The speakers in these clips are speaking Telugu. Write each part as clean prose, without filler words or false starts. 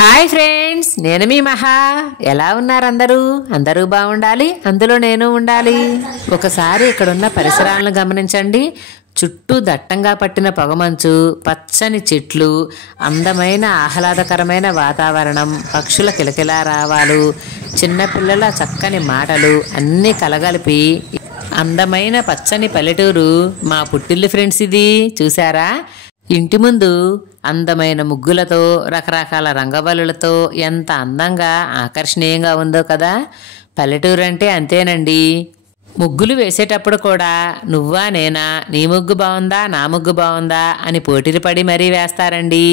హాయ్ ఫ్రెండ్స్, నేను మీ మహా. ఎలా ఉన్నారు అందరూ? అందరూ బాగుండాలి, అందులో నేను ఉండాలి. ఒకసారి ఇక్కడున్న పరిసరాలను గమనించండి. చుట్టూ దట్టంగా పట్టిన పొగమంచు, పచ్చని చెట్లు, అందమైన ఆహ్లాదకరమైన వాతావరణం, పక్షుల కిలకిలా రావాలు, చిన్నపిల్లల చక్కని మాటలు అన్నీ కలగలిపి అందమైన పచ్చని పల్లెటూరు మా పుట్టిల్లు ఫ్రెండ్స్. ఇది చూసారా? ఇంటి ముందు అందమైన ముగ్గులతో, రకరకాల రంగవల్లులతో ఎంత అందంగా ఆకర్షణీయంగా ఉందో కదా. పల్లెటూరు అంటే అంతేనండి. ముగ్గులు వేసేటప్పుడు కూడా నువ్వా నేనా, నీ ముగ్గు బాగుందా నా ముగ్గు బాగుందా అని పోటీలు పడి మరీ వేస్తారండి.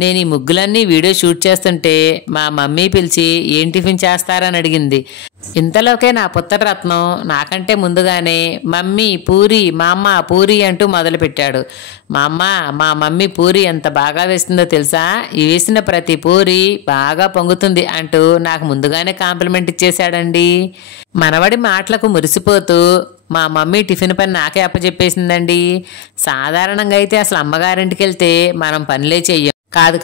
నేను ఈ ముగ్గులన్నీ వీడియో షూట్ చేస్తుంటే మా మమ్మీ పిలిచి ఏం టిఫిన్ చేస్తారని అడిగింది. ఇంతలోకే నా పుత్రరత్నం నాకంటే ముందుగానే మమ్మీ పూరి, మా అమ్మ పూరి అంటూ మొదలుపెట్టాడు. మా మమ్మీ పూరి ఎంత బాగా వేస్తుందో తెలుసా, ఈ వేసిన ప్రతి పూరి బాగా పొంగుతుంది అంటూ నాకు ముందుగానే కాంప్లిమెంట్ ఇచ్చేశాడండి. మనవడి మాటలకు మురిసిపోతూ మా మమ్మీ టిఫిన్ పని నాకే అప్పచెప్పేసిందండి. సాధారణంగా అయితే అసలు అమ్మగారింటికి వెళ్తే మనం పనులే చెయ్యం.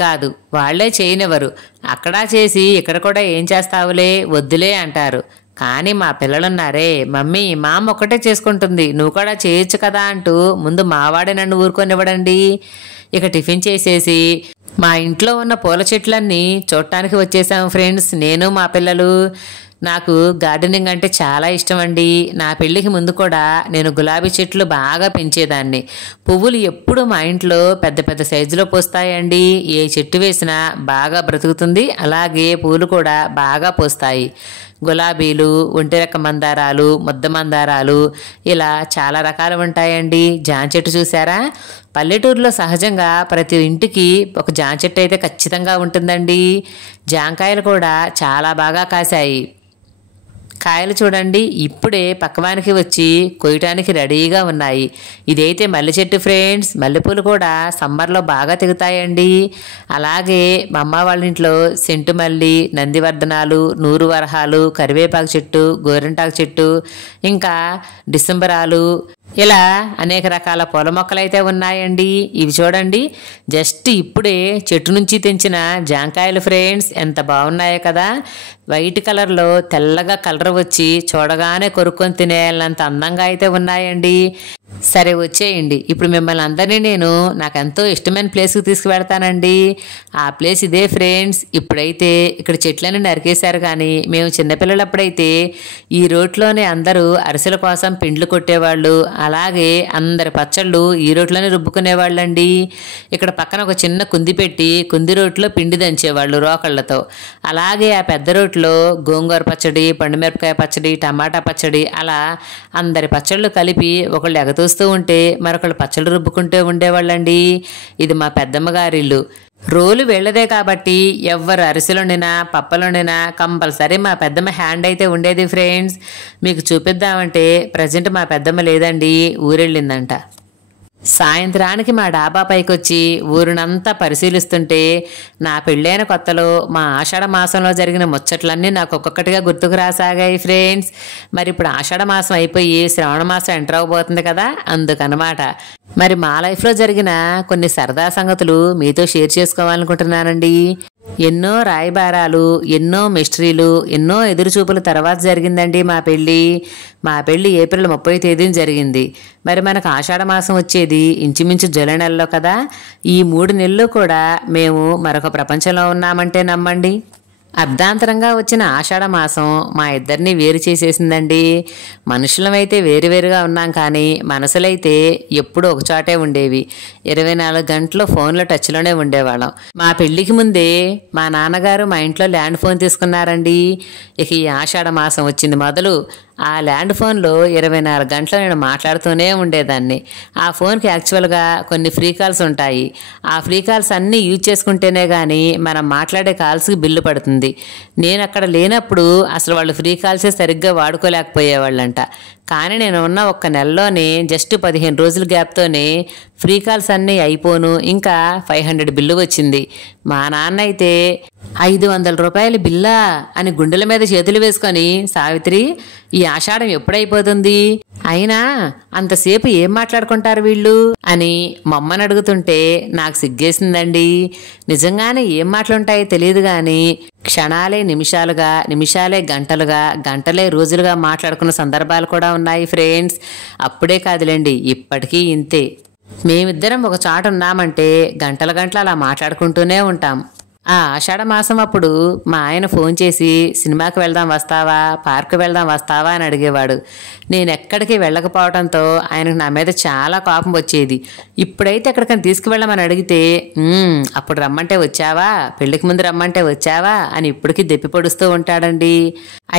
కాదు, వాళ్లే చేయనివ్వరు. అక్కడ చేసి ఇక్కడ కూడా ఏం చేస్తావులే, వద్దులే అంటారు. కానీ మా పిల్లలున్నారే, మమ్మీ మా అమ్మ ఒక్కటే చేసుకుంటుంది, నువ్వు కూడా చేయొచ్చు కదా అంటూ ముందు మావాడే నన్ను ఊరుకొనివ్వడండి. ఇక టిఫిన్ చేసేసి మా ఇంట్లో ఉన్న పూల చెట్లన్నీ చూడటానికి వచ్చేసాము ఫ్రెండ్స్, నేను మా పిల్లలు. నాకు గార్డెనింగ్ అంటే చాలా ఇష్టం అండి. నా పెళ్ళికి ముందు కూడా నేను గులాబీ చెట్లు బాగా పెంచేదాన్ని. పువ్వులు ఎప్పుడు మా ఇంట్లో పెద్ద పెద్ద సైజులో పూస్తాయండి. ఏ చెట్టు వేసినా బాగా బ్రతుకుతుంది, అలాగే పూలు కూడా బాగా పూస్తాయి. గులాబీలు, ఒంటిరెక్క మందారాలు, ముద్ద మందారాలు, ఇలా చాలా రకాలు ఉంటాయండి. జామ చెట్టు చూసారా? పల్లెటూరులో సహజంగా ప్రతి ఇంటికి ఒక జామ చెట్టు అయితే ఖచ్చితంగా ఉంటుందండి. జామకాయలు కూడా చాలా బాగా కాశాయి. కాయలు చూడండి, ఇప్పుడే పక్కవానికి వచ్చి కొయ్యటానికి రెడీగా ఉన్నాయి. ఇదైతే మల్లె చెట్టు ఫ్రెండ్స్. మల్లెపూలు కూడా సమ్మర్లో బాగా తెగుతాయండి. అలాగే మా అమ్మ వాళ్ళ ఇంట్లో సెంటు మల్లి, నందివర్ధనాలు, నూరు వరహాలు, కరివేపాకు చెట్టు, గోరింటాకు చెట్టు, ఇంకా డిసెంబరాలు, ఇలా అనేక రకాల పూల మొక్కలైతే ఉన్నాయండి. ఇవి చూడండి, జస్ట్ ఇప్పుడే చెట్టు నుంచి తెంచిన జాంకాయలు ఫ్రెండ్స్, ఎంత బాగున్నాయో కదా. వైట్ కలర్లో తెల్లగా కలర్ వచ్చి చూడగానే కొరుక్కొని తినేయాలంత అందంగా అయితే ఉన్నాయండి. సరే వచ్చేయండి, ఇప్పుడు మిమ్మల్ని అందరినీ నేను నాకెంతో ఇష్టమైన ప్లేస్కి తీసుకువెడతానండి. ఆ ప్లేస్ ఇదే ఫ్రెండ్స్. ఇప్పుడైతే ఇక్కడ చెట్లని నరికేశారు, కానీ మేము చిన్నపిల్లలప్పుడైతే ఈ రోడ్లోనే అందరూ అరిసెల కోసం పిండ్లు కొట్టేవాళ్ళు, అలాగే అందరి పచ్చళ్ళు ఈ రోడ్లోనే రుబ్బుకునేవాళ్ళండి. ఇక్కడ పక్కన ఒక చిన్న కుంది పెట్టి కుంది రోట్లో పిండి దంచేవాళ్ళు రోకళ్లతో. అలాగే ఆ పెద్ద రోట్లో గోంగూర పచ్చడి, పండుమిరపకాయ పచ్చడి, టమాటా పచ్చడి, అలా అందరి పచ్చళ్ళు కలిపి ఒకళ్ళు ఎగతూస్తూ ఉంటే మరొకళ్ళు పచ్చళ్ళు రుబ్బుకుంటూ ఉండేవాళ్ళండి. ఇది మా పెద్దమ్మ గారి ఇల్లు. రోలు వెళ్ళదే కాబట్టి ఎవ్వరు అరిసెలుండినా పప్పలుండినా కంపల్సరీ మా పెద్దమ్మ హ్యాండ్ అయితే ఉండేది ఫ్రెండ్స్. మీకు చూపిద్దామంటే ప్రజెంట్ మా పెద్దమ్మ లేదండి, ఊరెళ్ళిందంట. సాయంత్రానికి మా డాబా పైకొచ్చి ఊరినంతా పరిశీలిస్తుంటే నా పెళ్ళైన కొత్తలో మా ఆషాఢ మాసంలో జరిగిన ముచ్చట్లన్నీ నాకు ఒక్కొక్కటిగా గుర్తుకు రాసాగాయి ఫ్రెండ్స్. మరి ఇప్పుడు ఆషాఢ మాసం అయిపోయి శ్రావణ మాసం ఎంటర్ అవబోతుంది కదా, అందుకనమాట. మరి మా లైఫ్లో జరిగిన కొన్ని సరదా సంగతులు మీతో షేర్ చేసుకోవాలనుకుంటున్నానండి. ఎన్నో రాయబారాలు, ఎన్నో మిస్టరీలు, ఎన్నో ఎదురుచూపుల తర్వాత జరిగిందండి మా పెళ్ళి ఏప్రిల్ 30వ తేదీన జరిగింది. మరి మనకు ఆషాఢ మాసం వచ్చేది ఇంచుమించు జూలై నెలలో కదా. ఈ 3 నెలలు కూడా మేము మరొక ప్రపంచంలో ఉన్నామంటే నమ్మండి. అర్ధాంతరంగా వచ్చిన ఆషాఢ మాసం మా ఇద్దరిని వేరు చేసేసిందండి. మనుషులమైతే వేరువేరుగా ఉన్నాం, కానీ మనసులైతే ఎప్పుడూ ఒకచోటే ఉండేవి. 24 గంటలు ఫోన్లో టచ్లోనే ఉండేవాళ్ళం. మా పెళ్లికి ముందే మా నాన్నగారు మా ఇంట్లో ల్యాండ్ ఫోన్ తీసుకున్నారండి. ఇక ఈ ఆషాఢ మాసం వచ్చింది మొదలు ఆ ల్యాండ్ ఫోన్లో 24 గంటలు నేను మాట్లాడుతూనే ఉండేదాన్ని. ఆ ఫోన్కి యాక్చువల్గా కొన్ని ఫ్రీ కాల్స్ ఉంటాయి. ఆ ఫ్రీ కాల్స్ అన్నీ యూజ్ చేసుకుంటేనే కానీ మనం మాట్లాడే కాల్స్కి బిల్లు పడుతుంది. నేను అక్కడ లేనప్పుడు అసలు వాళ్ళు ఫ్రీ కాల్సే సరిగ్గా వాడుకోలేకపోయేవాళ్ళంట. కానీ నేను ఉన్న ఒక్క నెలలోనే జస్ట్ 15 రోజుల గ్యాప్తోనే ఫ్రీ కాల్స్ అన్నీ అయిపోను ఇంకా 500 బిల్లు వచ్చింది. మా నాన్న అయితే 500 రూపాయలు బిల్లా అని గుండెల మీద చేతులు వేసుకొని, సావిత్రి ఈ ఆషాఢం ఎప్పుడైపోతుంది, అయినా అంతసేపు ఏం మాట్లాడుకుంటారు వీళ్ళు అని మమ్మని అడుగుతుంటే నాకు సిగ్గేసిందండి. నిజంగానే ఏం మాటలుంటాయో తెలియదు గాని క్షణాలే నిమిషాలుగా, నిమిషాలే గంటలుగా, గంటలే రోజులుగా మాట్లాడుకున్న సందర్భాలు కూడా ఉన్నాయి ఫ్రెండ్స్. అప్పుడే కాదులేండి, ఇప్పటికీ ఇంతే. మేమిద్దరం ఒక చాట ఉన్నామంటే గంటల గంటలు అలా మాట్లాడుకుంటూనే ఉంటాం. ఆ ఆషాఢ మాసం అప్పుడు మా ఆయన ఫోన్ చేసి సినిమాకి వెళ్దాం వస్తావా, పార్కు వెళ్దాం వస్తావా అని అడిగేవాడు. నేను ఎక్కడికి వెళ్ళకపోవడంతో ఆయనకు నా మీద చాలా కోపం వచ్చేది. ఇప్పుడైతే ఎక్కడికైనా తీసుకువెళ్ళమని అడిగితే అప్పుడు రమ్మంటే వచ్చావా, పెళ్లికి ముందు రమ్మంటే వచ్చావా అని ఇప్పటికీ దెప్పి పొడుస్తూ ఉంటాడండి.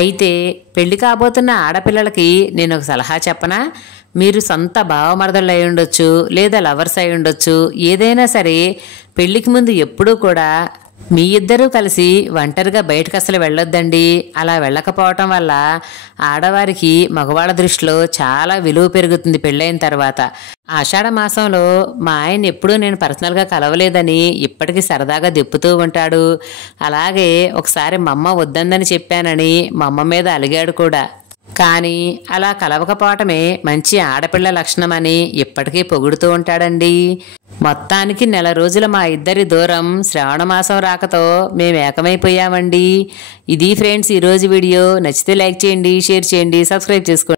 అయితే పెళ్లి కాబోతున్న ఆడపిల్లలకి నేను ఒక సలహా చెప్పనా? మీరు సొంత భావమరదళ్ళు అయి ఉండొచ్చు, లేదా లవర్స్ అయి ఉండొచ్చు, ఏదైనా సరే పెళ్లికి ముందు ఎప్పుడూ కూడా మీ ఇద్దరూ కలిసి ఒంటరిగా బయటకు అసలు వెళ్ళొద్దండి. అలా వెళ్ళకపోవటం వల్ల ఆడవారికి మగవాళ్ళ దృష్టిలో చాలా విలువ పెరుగుతుంది పెళ్ళైన తర్వాత. ఆషాఢ మాసంలో మా ఆయన ఎప్పుడూ నేను పర్సనల్గా కలవలేదని ఇప్పటికీ సరదాగా దెప్పుతూ ఉంటాడు. అలాగే ఒకసారి మా అమ్మ వద్దందని చెప్పానని మా అమ్మ మీద అలిగాడు కూడా. కానీ అలా కలవకపోవటమే మంచి ఆడపిల్ల లక్షణమని ఇప్పటికీ పొగుడుతూ ఉంటాడండి. మొత్తానికి నెల రోజుల మా ఇద్దరి దూరం శ్రావణ మాసం రాకతో మేము ఏకమైపోయామండి. ఇది ఫ్రెండ్స్ ఈరోజు వీడియో. నచ్చితే లైక్ చేయండి, షేర్ చేయండి, సబ్స్క్రైబ్ చేసుకోండి.